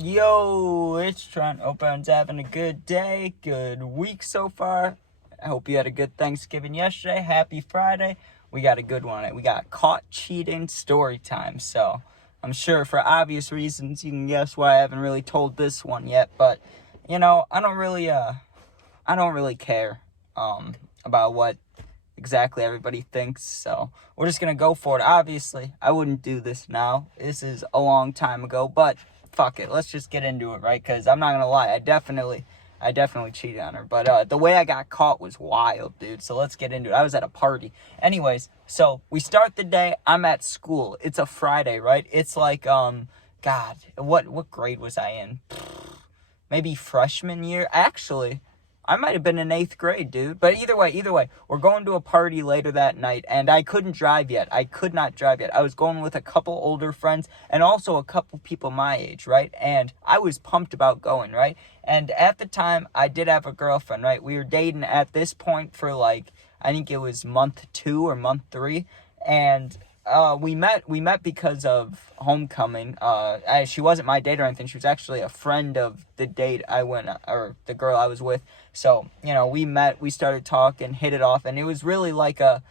Yo, it's Trent. Hope everyone's having a good day, good week so far. I hope you had a good Thanksgiving yesterday. Happy Friday. We got a good one. We got caught cheating story time. So I'm sure for obvious reasons you can guess why I haven't really told this one yet. But I don't really care about what exactly everybody thinks, so we're just gonna go for it. Obviously, I wouldn't do this now. This is a long time ago, but fuck it. Let's just get into it, right? Because I'm not gonna lie, I definitely cheated on her. But the way I got caught was wild, dude. So let's get into it. I was at a party. Anyways, so we start the day. I'm at school. It's a Friday, right? It's like God, what grade was I in? Maybe freshman year. Actually, I might have been in 8th grade, dude. But either way, we're going to a party later that night, and I couldn't drive yet. I could not drive yet. I was going with a couple older friends and also a couple people my age, right? And I was pumped about going, right? And at the time, I did have a girlfriend, right? We were dating at this point for like, I think it was month 2 or month 3, and we met because of homecoming. She wasn't my date or anything. She was actually a friend of the date I went, or the girl I was with. So, we met, we started talking, hit it off, and it was really like a,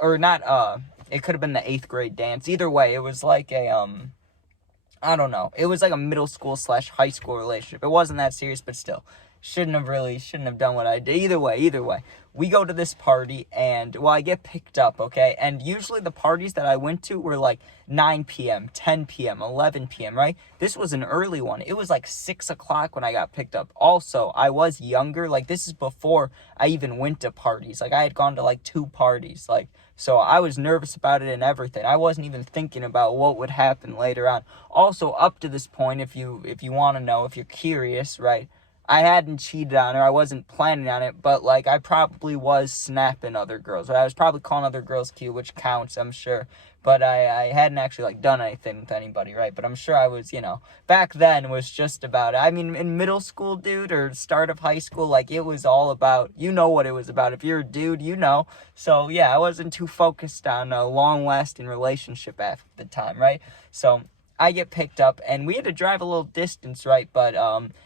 or not, it could have been the 8th grade dance. Either way, it was like I don't know. It was like a middle school / high school relationship. It wasn't that serious, but still. Shouldn't have done what I did. Either way. We go to this party and, well, I get picked up, okay? And usually the parties that I went to were like 9 p.m., 10 p.m., 11 p.m., right? This was an early one. It was like 6 o'clock when I got picked up. Also, I was younger. Like, this is before I even went to parties. Like, I had gone to like 2 parties. Like, so I was nervous about it and everything. I wasn't even thinking about what would happen later on. Also, up to this point, if you want to know, if you're curious, right? I hadn't cheated on her. I wasn't planning on it, but like I probably was snapping other girls. Right? I was probably calling other girls cute, which counts, I'm sure. But I hadn't actually like done anything with anybody, right? But I'm sure I was, back then was just about it. I mean, in middle school, dude, or start of high school, like it was all about, you know what it was about. If you're a dude, you know. So yeah, I wasn't too focused on a long-lasting relationship at the time, right? So I get picked up, and we had to drive a little distance, right? But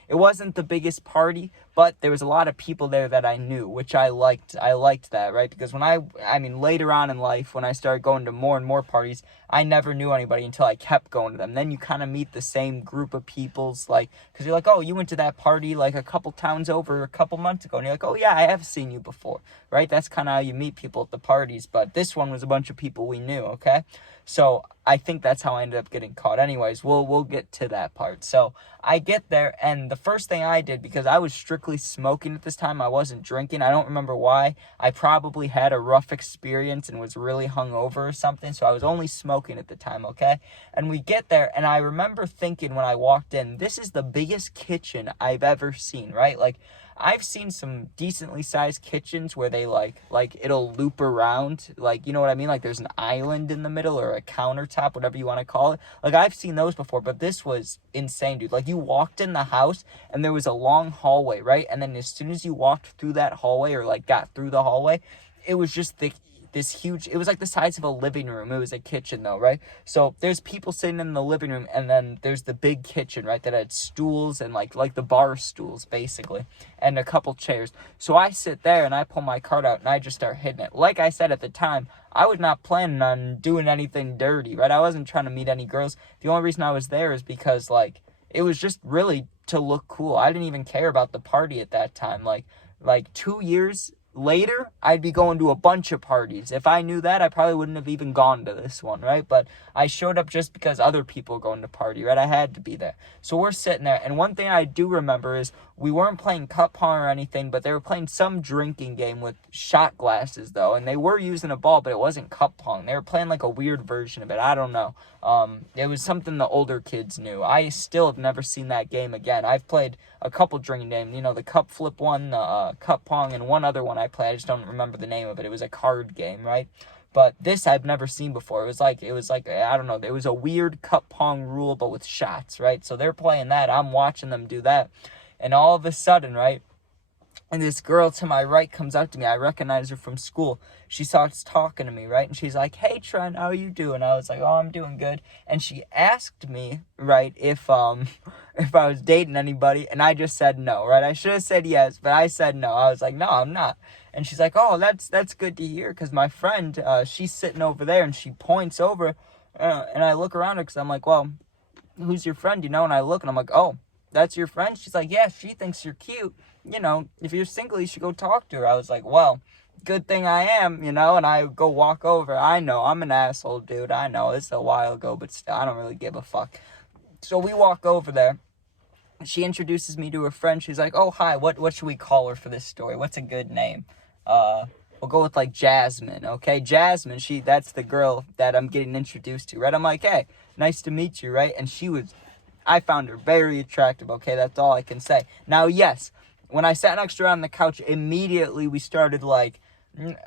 it wasn't the biggest party, but there was a lot of people there that I knew, which I liked. I liked that, right? Because when I mean, later on in life, when I started going to more and more parties, I never knew anybody until I kept going to them. Then you kind of meet the same group of people's, like, because you're like, oh, you went to that party like a couple towns over a couple months ago, and you're like, oh yeah, I have seen you before, right? That's kind of how you meet people at the parties. But this one was a bunch of people we knew, okay? So I think that's how I ended up getting caught. Anyways, we'll get to that part. So I get there, and the first thing I did, because I was strictly smoking at this time, I wasn't drinking. I don't remember why. I probably had a rough experience and was really hungover or something, so I was only smoking at the time, okay? And we get there, and I remember thinking when I walked in, this is the biggest kitchen I've ever seen, right? Like, I've seen some decently sized kitchens where they like it'll loop around, like, you know what I mean? Like there's an island in the middle or a countertop, whatever you want to call it. Like I've seen those before, but this was insane, dude. Like you walked in the house and there was a long hallway, right? And then as soon as you walked through that hallway or like got through the hallway, it was just this huge, it was like the size of a living room. It was a kitchen though, right? So there's people sitting in the living room, and then there's the big kitchen, right, that had stools and like the bar stools basically, and a couple chairs. So I sit there and I pull my card out and I just start hitting it. Like I said at the time, I was not planning on doing anything dirty, right? I wasn't trying to meet any girls. The only reason I was there is because like it was just really to look cool. I didn't even care about the party at that time. Like 2 years later, I'd be going to a bunch of parties. If I knew that, I probably wouldn't have even gone to this one, right? But I showed up just because other people were going to party, right? I had to be there. So we're sitting there, and one thing I do remember is we weren't playing cup pong or anything, but they were playing some drinking game with shot glasses, though, and they were using a ball, but it wasn't cup pong. They were playing like a weird version of it. I don't know. It was something the older kids knew. I still have never seen that game again. I've played a couple drinking games, the cup flip one, the cup pong, and one other one I played. I just don't remember the name of it. It was a card game, right? But this I've never seen before. It was like I don't know. It was a weird cup pong rule, but with shots, right? So they're playing that. I'm watching them do that, and all of a sudden, right, And this girl to my right comes up to me. I recognize her from school. She starts talking to me, right? And she's like, "Hey, Trent, how you doing?" I was like, "Oh, I'm doing good." And she asked me, right, if if I was dating anybody, and I just said no, right? I should have said yes, but I said no. I was like, "No, I'm not." And she's like, "Oh, that's good to hear, because my friend, she's sitting over there," and she points over, and I look around her because I'm like, "Well, who's your friend, you know?" And I look and I'm like, "Oh, that's your friend?" She's like, "Yeah, she thinks you're cute. You know, if you're single, you should go talk to her." I was like, "Well, good thing I am, you know," and I go walk over. I know, I'm an asshole, dude. I know, it's a while ago, but still, I don't really give a fuck. So we walk over there. She introduces me to her friend. She's like, "Oh, hi, what should we call her for this story? What's a good name?" We'll go with like Jasmine, okay? Jasmine, that's the girl that I'm getting introduced to, right? I'm like, "Hey, nice to meet you," right? And I found her very attractive, okay? That's all I can say. Now, yes, when I sat next to her on the couch, immediately we started like,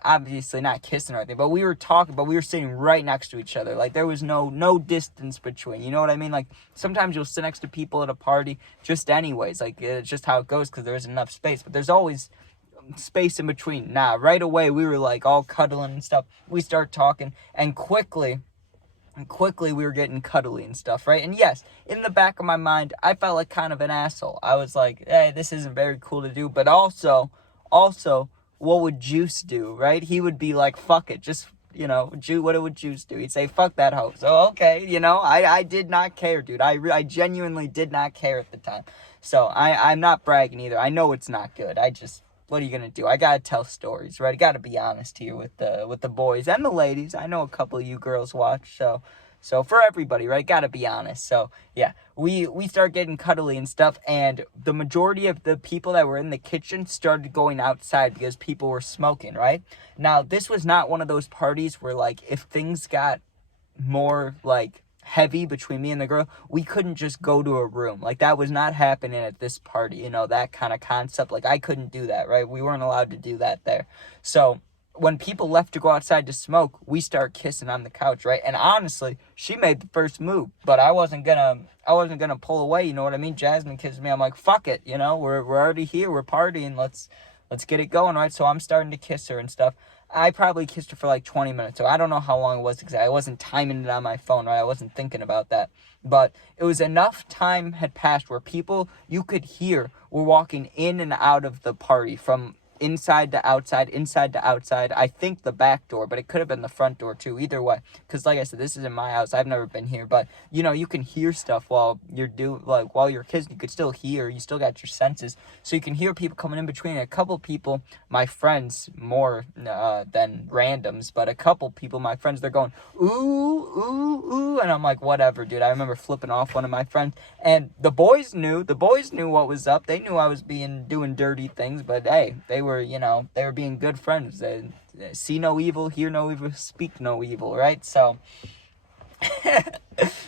obviously not kissing or anything, but we were talking, but we were sitting right next to each other. Like, there was no distance between, you know what I mean? Like, sometimes you'll sit next to people at a party just anyways. Like, it's just how it goes because there isn't enough space. But there's always space in between. Nah, right away we were like all cuddling and stuff. We start talking, and quickly we were getting cuddly and stuff, right? And yes, in the back of my mind, I felt like kind of an asshole. I was like, "Hey, this isn't very cool to do," but also, what would Juice do, right? He would be like, "Fuck it, just, you know, what would Juice do?" He'd say, "Fuck that hoe." So, okay, you know, I did not care, dude. I genuinely did not care at the time. So, I'm not bragging either. I know it's not good. What are you gonna do? I gotta tell stories, right? I gotta be honest here with the boys and the ladies. I know a couple of you girls watch, so for everybody, right? Gotta be honest. So yeah, we start getting cuddly and stuff, and the majority of the people that were in the kitchen started going outside because people were smoking, right? Now, this was not one of those parties where, like, if things got more like heavy between me and the girl, we couldn't just go to a room. Like, that was not happening at this party, you know, that kind of concept. Like, I couldn't do that, right? We weren't allowed to do that there. So when people left to go outside to smoke, we start kissing on the couch, right? And honestly, she made the first move, but I wasn't gonna pull away, you know what I mean? Jasmine kissed me. I'm like, "Fuck it, you know, we're already here, we're partying, let's get it going," right? So I'm starting to kiss her and stuff. I probably kissed her for like 20 minutes, so I don't know how long it was exactly. I wasn't timing it on my phone, right? I wasn't thinking about that. But it was enough time had passed where people you could hear were walking in and out of the party from inside to outside, inside to outside. I think the back door, but it could have been the front door too. Either way, because like I said, this isn't my house. I've never been here, but you know, you can hear stuff while you're kissing. You could still hear. You still got your senses, so you can hear people coming in between. A couple people, my friends, more than randoms, but a couple people, my friends, they're going ooh ooh ooh, and I'm like, whatever, dude. I remember flipping off one of my friends, and the boys knew. The boys knew what was up. They knew I was doing dirty things, but hey, they were being good friends. They see no evil, hear no evil, speak no evil, right? So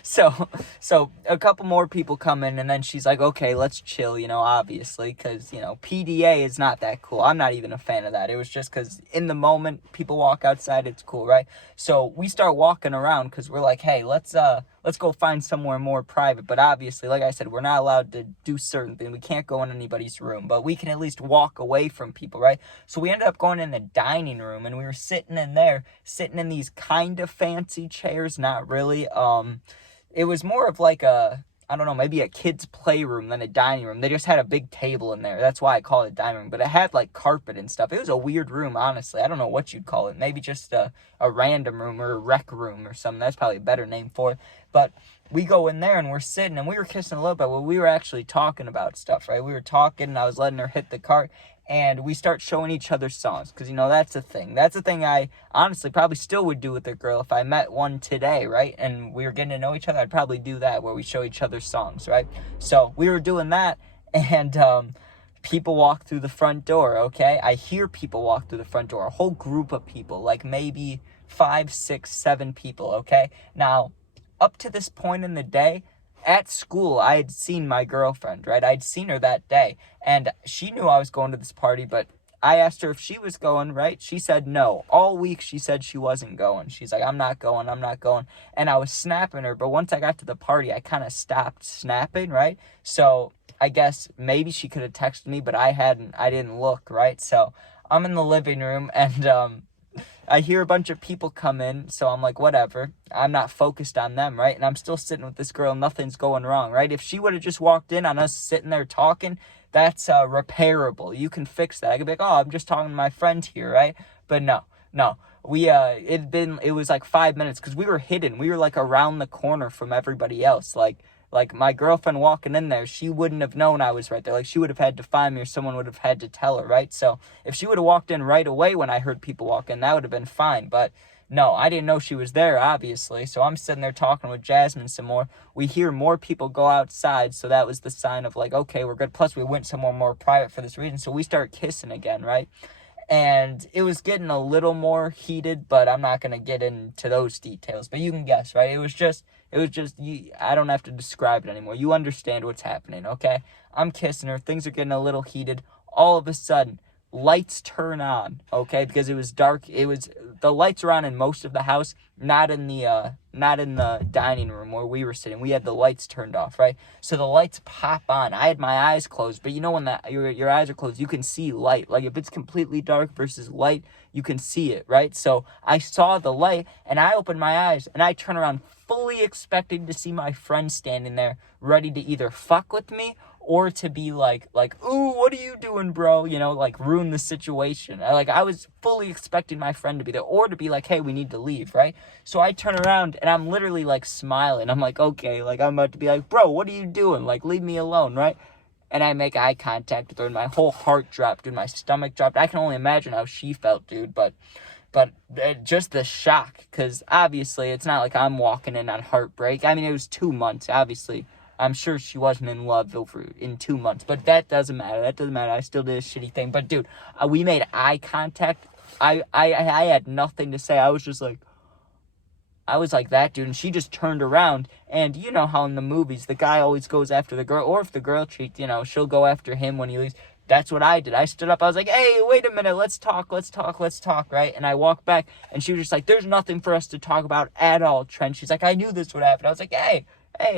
so so a couple more people come in, and then she's like, "Okay, let's chill," you know, obviously, because, you know, PDA is not that cool. I'm not even a fan of that. It was just because in the moment people walk outside, it's cool, right? So we start walking around because we're like, "Hey, let's go find somewhere more private." But obviously, like I said, we're not allowed to do certain things. We can't go in anybody's room, but we can at least walk away from people, right? So we ended up going in the dining room, and we were sitting in there, sitting in these kind of fancy chairs. Not really. It was more of like I don't know, maybe a kid's playroom than a dining room. They just had a big table in there. That's why I call it a dining room. But it had like carpet and stuff. It was a weird room, honestly. I don't know what you'd call it. Maybe just a random room or a rec room or something. That's probably a better name for it. But we go in there and we're sitting and we were kissing a little bit. Well, we were actually talking about stuff, right? We were talking and I was letting her hit the cart. And we start showing each other songs because, you know, that's a thing. That's a thing I honestly probably still would do with a girl if I met one today, right? And we were getting to know each other. I'd probably do that where we show each other songs, right? So we were doing that, and people walk through the front door, okay? I hear people walk through the front door, a whole group of people, like maybe 5, 6, 7 people, okay? Now, up to this point in the day, at school, I had seen my girlfriend, right? I'd seen her that day, and she knew I was going to this party, but I asked her if she was going, right? She said no. All week, she said she wasn't going. She's like, I'm not going. And I was snapping her, but once I got to the party, I kind of stopped snapping, right? So I guess maybe she could have texted me, but I didn't look, right? So I'm in the living room, and I hear a bunch of people come in, so I'm like, whatever. I'm not focused on them, right? And I'm still sitting with this girl, nothing's going wrong, right? If she would have just walked in on us sitting there talking, that's repairable. You can fix that. I could be like, oh, I'm just talking to my friend here, right? But no. It was like 5 minutes, because we were hidden. We were like around the corner from everybody else. Like my girlfriend walking in there, she wouldn't have known I was right there. Like, she would have had to find me, or someone would have had to tell her, right? So if she would have walked in right away when I heard people walk in, that would have been fine. But no, I didn't know she was there, obviously. So I'm sitting there talking with Jasmine some more. We hear more people go outside, so that was the sign of like, okay, we're good. Plus, we went somewhere more private for this reason. So we start kissing again, right? And it was getting a little more heated, but I'm not going to get into those details. But you can guess, right? It was just, I don't have to describe it anymore. You understand what's happening, okay? I'm kissing her. Things are getting a little heated. All of a sudden, lights turn on, okay? Because it was dark. The lights were on in most of the house, not in the dining room where we were sitting. We had the lights turned off, right? So the lights pop on. I had my eyes closed, but you know when your eyes are closed, you can see light. Like, if it's completely dark versus light, you can see it, right? So I saw the light, and I opened my eyes, and I turn around fully expecting to see my friend standing there ready to either fuck with me or to be like, ooh, what are you doing, bro? You know, like, ruin the situation. I was fully expecting my friend to be there, or to be like, hey, we need to leave, right? So I turn around, and I'm literally, like, smiling. I'm like, okay, like, I'm about to be like, bro, what are you doing? Like, leave me alone, right? And I make eye contact with her, and my whole heart dropped, dude. My stomach dropped. I can only imagine how she felt, dude, but just the shock, because obviously it's not like I'm walking in on heartbreak. I mean, it was 2 months, obviously. I'm sure she wasn't in love in 2 months, but that doesn't matter. I still did a shitty thing. But dude, we made eye contact. I had nothing to say. I was like that, dude, and she just turned around, and you know how in the movies the guy always goes after the girl, or if the girl cheats, she'll go after him when he leaves. That's what I did. I stood up. I was like, hey, wait a minute. Let's talk, right? And I walked back, and she was just like, there's nothing for us to talk about at all, Trent. She's like, I knew this would happen. I was like, hey,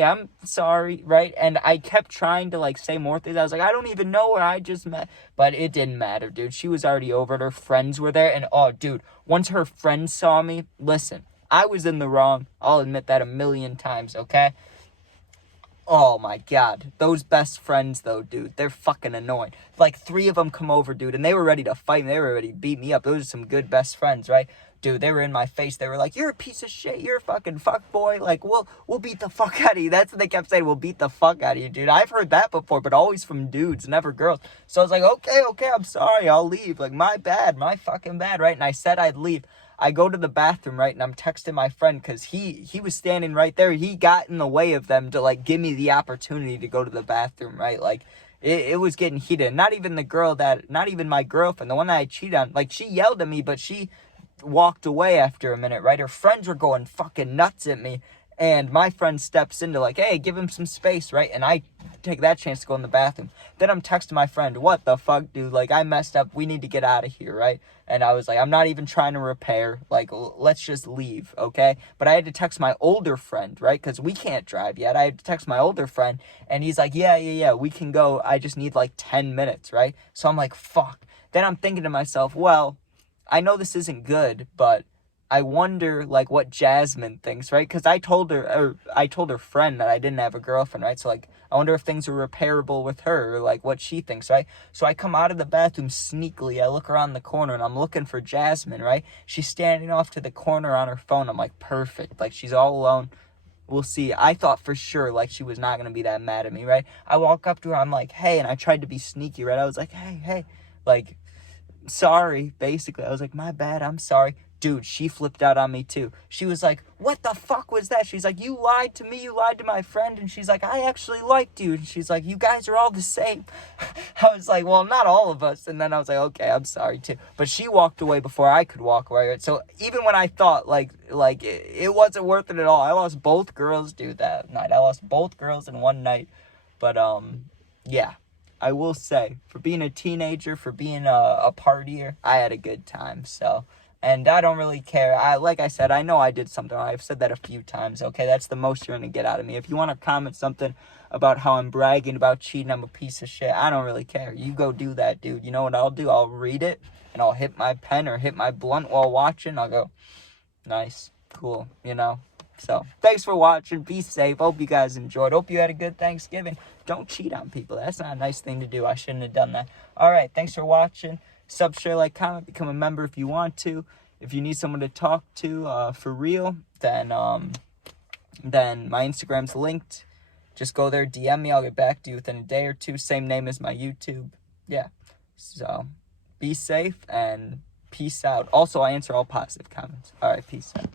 I'm sorry, right? And I kept trying to, like, say more things. I was like, I don't even know where I just met. But it didn't matter, dude. She was already over it. Her friends were there. And, oh, dude, once her friends saw me, listen, I was in the wrong. I'll admit that 1,000,000 times, okay? Oh my god, those best friends though, dude, they're fucking annoying. Like, 3 of them come over, dude, and they were ready to fight me. They were ready to beat me up. Those are some good best friends, right? Dude, they were in my face. They were like, you're a piece of shit. You're a fucking fuckboy. Like, we'll beat the fuck out of you. That's what they kept saying. We'll beat the fuck out of you, dude. I've heard that before, but always from dudes, never girls. So I was like, okay, I'm sorry. I'll leave. Like, my bad. My fucking bad, right? And I said I'd leave. I go to the bathroom, right, and I'm texting my friend, because he was standing right there. He got in the way of them to, like, give me the opportunity to go to the bathroom, right? Like, it was getting heated. Not even my girlfriend, the one that I cheated on, like, she yelled at me, but she walked away after a minute, right? Her friends were going fucking nuts at me, and my friend steps into, like, hey, give him some space, right? And I take that chance to go in the bathroom. Then I'm texting my friend, what the fuck, dude? Like, I messed up. We need to get out of here, right? And I was like, I'm not even trying to repair. Like, let's just leave, okay? But I had to text my older friend, right? Because we can't drive yet. I had to text my older friend, and he's like, yeah, we can go. I just need, like, 10 minutes, right? So I'm like, fuck. Then I'm thinking to myself, well, I know this isn't good, but I wonder, like, what Jasmine thinks, right? Because I told her friend that I didn't have a girlfriend, right? So, like, I wonder if things are repairable with her, or, like, what she thinks, right? So I come out of the bathroom sneakily. I look around the corner, and I'm looking for Jasmine, right? She's standing off to the corner on her phone. I'm like, perfect. Like, she's all alone. We'll see. I thought for sure, like, she was not going to be that mad at me, right? I walk up to her. I'm like, hey, and I tried to be sneaky, right? I was like, hey, like, sorry, basically. I was like, my bad, I'm sorry. Dude, she flipped out on me too. She was like, what the fuck was that? She's like, you lied to me, you lied to my friend. And she's like, I actually liked you. And she's like, you guys are all the same. I was like, well, not all of us. And then I was like, okay, I'm sorry too. But she walked away before I could walk away. Right? So even when I thought like it wasn't worth it at all, I lost both girls, dude, that night. I lost both girls in one night. But yeah, I will say, for being a teenager, for being a partier, I had a good time. So, and I don't really care. Like I said, I know I did something wrong. I've said that a few times. Okay, that's the most you're gonna get out of me. If you want to comment something about how I'm bragging about cheating. I'm a piece of shit. I don't really care. You go do that, dude. You know what I'll do? I'll read it, and I'll hit my pen or hit my blunt while watching. I'll go, nice, cool, you know? So, thanks for watching. Be safe. Hope you guys enjoyed. Hope you had a good Thanksgiving. Don't cheat on people. That's not a nice thing to do. I shouldn't have done that. Alright, thanks for watching. Sub, share, like, comment. Become a member if you want to. If you need someone to talk to for real, then my Instagram's linked. Just go there, DM me. I'll get back to you within a day or two. Same name as my YouTube. Yeah. So, be safe and peace out. Also, I answer all positive comments. Alright, peace out.